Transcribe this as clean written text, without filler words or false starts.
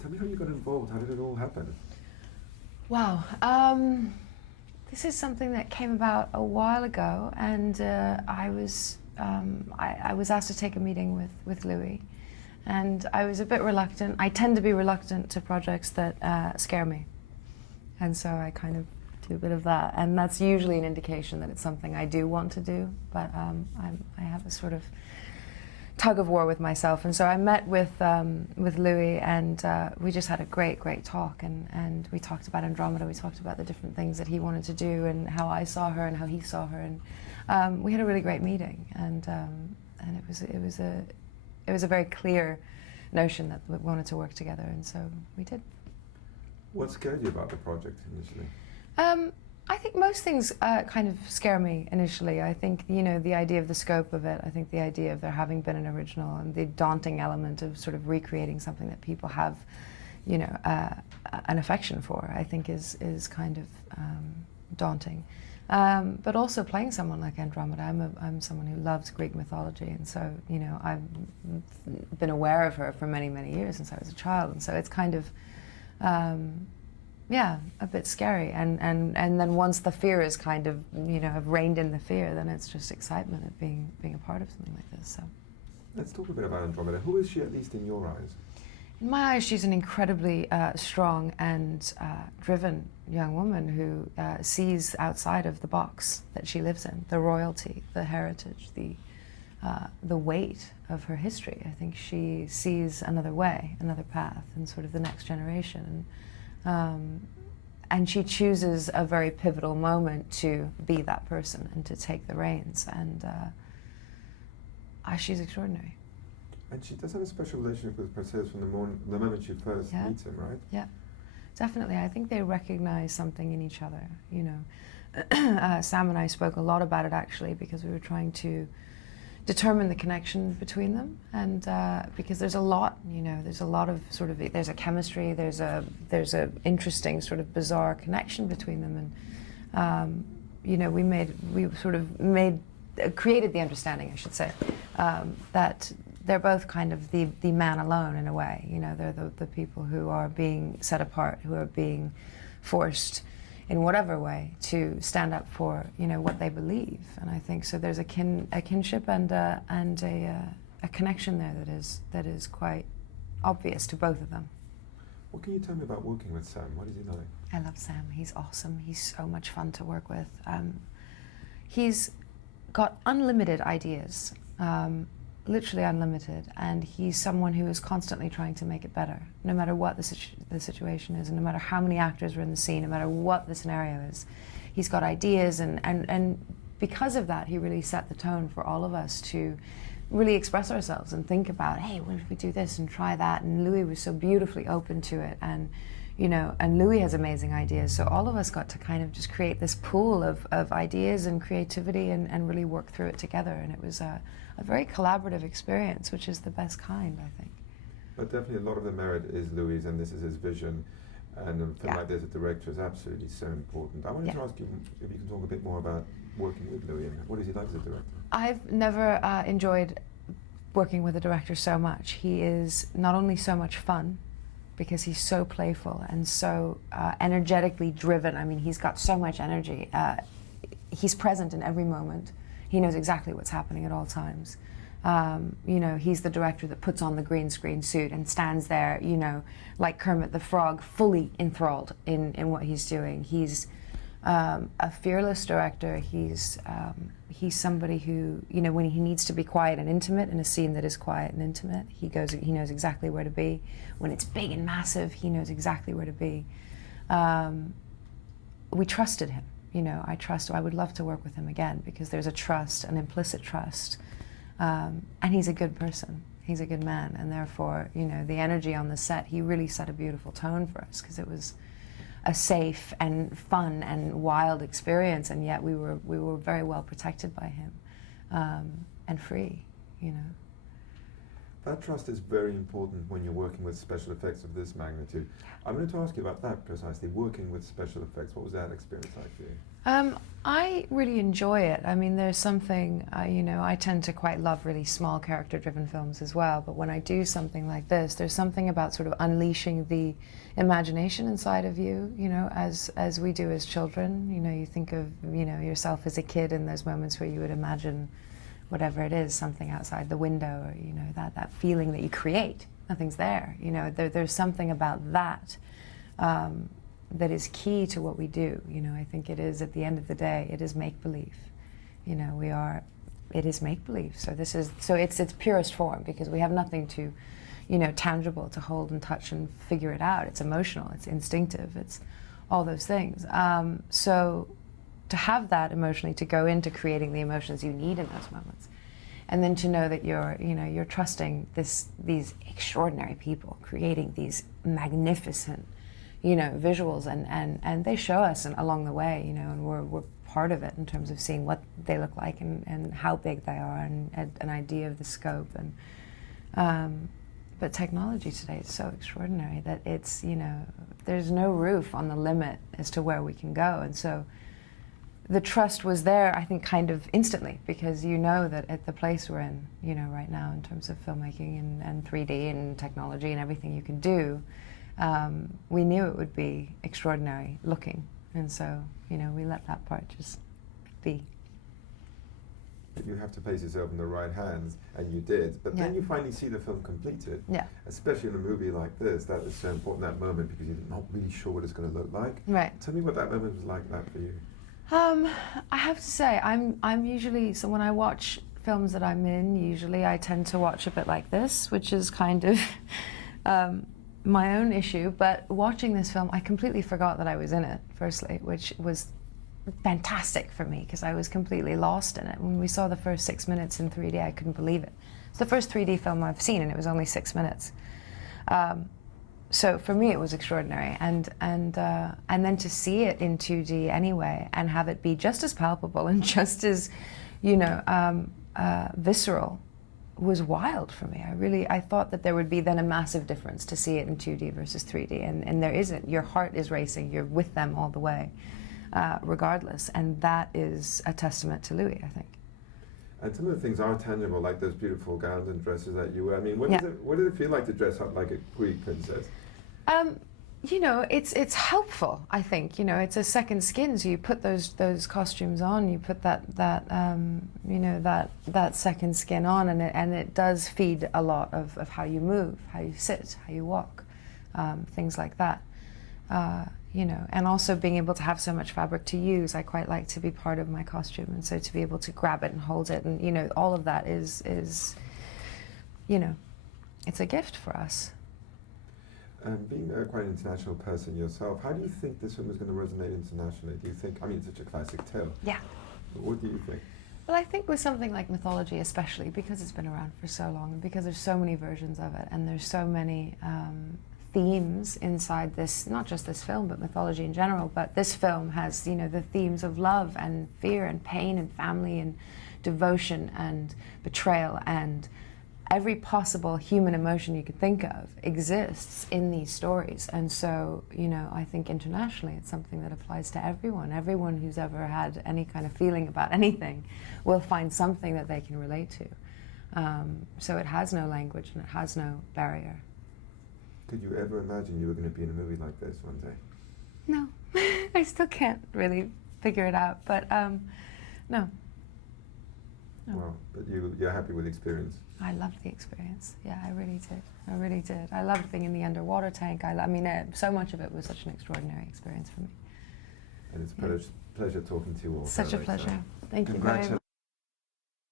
Tell me how you got involved. How did it all happen? Wow. This is something that came about a while ago, and I was asked to take a meeting with Louis, and I was a bit reluctant. I tend to be reluctant to projects that scare me, and so I kind of do a bit of that, and that's usually an indication that it's something I do want to do, but I have a sort of tug of war with myself, and so I met with Louis, and we just had a great talk, and we talked about Andromeda. We talked about the different things that he wanted to do, and how I saw her, and how he saw her, and we had a really great meeting, and it was a very clear notion that we wanted to work together, and so we did. What scared you about the project initially? I think most things kind of scare me initially. I think, you know, the idea of the scope of it, I think the idea of there having been an original, and the daunting element of sort of recreating something that people have, you know, an affection for, I think is kind of daunting. But also playing someone like Andromeda, I'm someone who loves Greek mythology, and so, you know, I've been aware of her for many years since I was a child, and so it's kind of, yeah, a bit scary, and then once the fear is kind of, you know, have reined in the fear, then it's just excitement at being a part of something like this. So let's talk a bit about Andromeda. Who is she, at least in your eyes? in my eyes, she's an incredibly strong and driven young woman who sees outside of the box that she lives in, the royalty, the heritage, the weight of her history. I think she sees another way, another path, and sort of the next generation. And she chooses a very pivotal moment to be that person and to take the reins, and she's extraordinary. And she does have a special relationship with Perseus from the moment she first meets him, right? Yeah, definitely. I think they recognize something in each other, you know. Sam and I spoke a lot about it, actually, because we were trying to determine the connection between them, and because there's a lot, you know, there's a lot of sort of, there's a chemistry, there's a interesting sort of bizarre connection between them, and you know, we sort of created the understanding, I should say, that they're both kind of the man alone in a way, you know. They're the people who are being set apart, who are being forced in whatever way to stand up for, you know, what they believe. And I think so there's a kinship and a connection there that is quite obvious to both of them. What can you tell me about working with Sam? What is he like? I love Sam. He's awesome. He's so much fun to work with. He's got unlimited ideas, literally unlimited, and he's someone who is constantly trying to make it better, no matter what the situation is, and no matter how many actors are in the scene, no matter what the scenario is. He's got ideas, and because of that, he really set the tone for all of us to really express ourselves and think about, hey, what if we do this and try that? And Louis was so beautifully open to it, and you know, and Louis has amazing ideas, so all of us got to kind of just create this pool of ideas and creativity, and really work through it together, and it was a very collaborative experience, which is the best kind, I think. But definitely a lot of the merit is Louis, and this is his vision, and a film like this as a director is absolutely so important. I wanted to ask you if you can talk a bit more about working with Louis, and what is he like as a director? I've never enjoyed working with a director so much. He is not only so much fun, because he's so playful and so energetically driven. I mean, he's got so much energy. He's present in every moment. He knows exactly what's happening at all times. You know, he's the director that puts on the green screen suit and stands there, you know, like Kermit the Frog, fully enthralled in what he's doing. He's a fearless director. He's somebody who, you know, when he needs to be quiet and intimate in a scene that is quiet and intimate, he knows exactly where to be. When it's big and massive, he knows exactly where to be. We trusted him, you know. I would love to work with him again, because there's a trust, an implicit trust, and he's a good person. He's a good man, and therefore, you know, the energy on the set, he really set a beautiful tone for us, because it was a safe and fun and wild experience, and yet we were very well protected by him, and free, you know. That trust is very important when you're working with special effects of this magnitude. I'm going to ask you about that precisely, working with special effects. What was that experience like for you? I really enjoy it. I mean, there's something, you know, I tend to quite love really small character-driven films as well, but when I do something like this, there's something about sort of unleashing the imagination inside of you, you know, as we do as children. You know, you think of, you know, yourself as a kid in those moments where you would imagine whatever it is, something outside the window, or, you know, that feeling that you create. Nothing's there, you know, there's something about that that is key to what we do. You know, I think it is, at the end of the day, it is make-believe. You know, it is make-believe. So it's its purest form, because we have nothing to, you know, tangible to hold and touch and figure it out. It's emotional, it's instinctive, it's all those things. So to have that emotionally, to go into creating the emotions you need in those moments, and then to know that you're, you know, you're trusting these extraordinary people creating these magnificent, you know, visuals, and they show us along the way, you know, and we're part of it in terms of seeing what they look like and how big they are, and an idea of the scope. And but technology today is so extraordinary that it's, you know, there's no roof on the limit as to where we can go. And so the trust was there, I think, kind of instantly, because you know that at the place we're in, you know, right now in terms of filmmaking and 3D and technology and everything you can do, we knew it would be extraordinary looking, and so, you know, we let that part just be. But you have to place yourself in the right hands, and you did. But then you finally see the film completed. Yeah. Especially in a movie like this, that is so important, that moment, because you're not really sure what it's going to look like. Right. Tell me what that moment was like that for you. I have to say, I'm usually, so when I watch films that I'm in, usually I tend to watch a bit like this, which is kind of my own issue. But watching this film, I completely forgot that I was in it, firstly, which was fantastic for me, because I was completely lost in it. When we saw the first 6 minutes in 3D, I couldn't believe it. It's the first 3D film I've seen, and it was only 6 minutes. So for me, it was extraordinary, and then to see it in 2D anyway, and have it be just as palpable and just as, you know, visceral, was wild for me. I thought that there would be then a massive difference to see it in 2D versus 3D, and there isn't. Your heart is racing. You're with them all the way, regardless, and that is a testament to Louis, I think. And some of the things are tangible, like those beautiful gowns and dresses that you wear. I mean, what did it feel like to dress up like a Greek princess? You know, it's helpful, I think. You know, it's a second skin, so you put those costumes on, you put that you know, that second skin on, and it does feed a lot of how you move, how you sit, how you walk, things like that. You know, and also being able to have so much fabric to use, I quite like to be part of my costume, and so to be able to grab it and hold it, and, you know, all of that is you know, it's a gift for us. Being quite an international person yourself, how do you think this film is going to resonate internationally? Do you think, I mean, it's such a classic tale. Yeah. But what do you think? Well, I think with something like mythology, especially because it's been around for so long, and because there's so many versions of it, and there's so many themes inside this, not just this film, but mythology in general. But this film has, you know, the themes of love and fear and pain and family and devotion and betrayal, and every possible human emotion you could think of exists in these stories. And so, you know, I think internationally it's something that applies to everyone. Everyone who's ever had any kind of feeling about anything will find something that they can relate to. So it has no language and it has no barrier. Could you ever imagine you were going to be in a movie like this one day? No, I still can't really figure it out, but no. Well, but you're happy with the experience? I loved the experience. Yeah, I really did. I really did. I loved being in the underwater tank. I mean, so much of it was such an extraordinary experience for me. And it's a pleasure talking to you all. Such a pleasure. Thank you very much.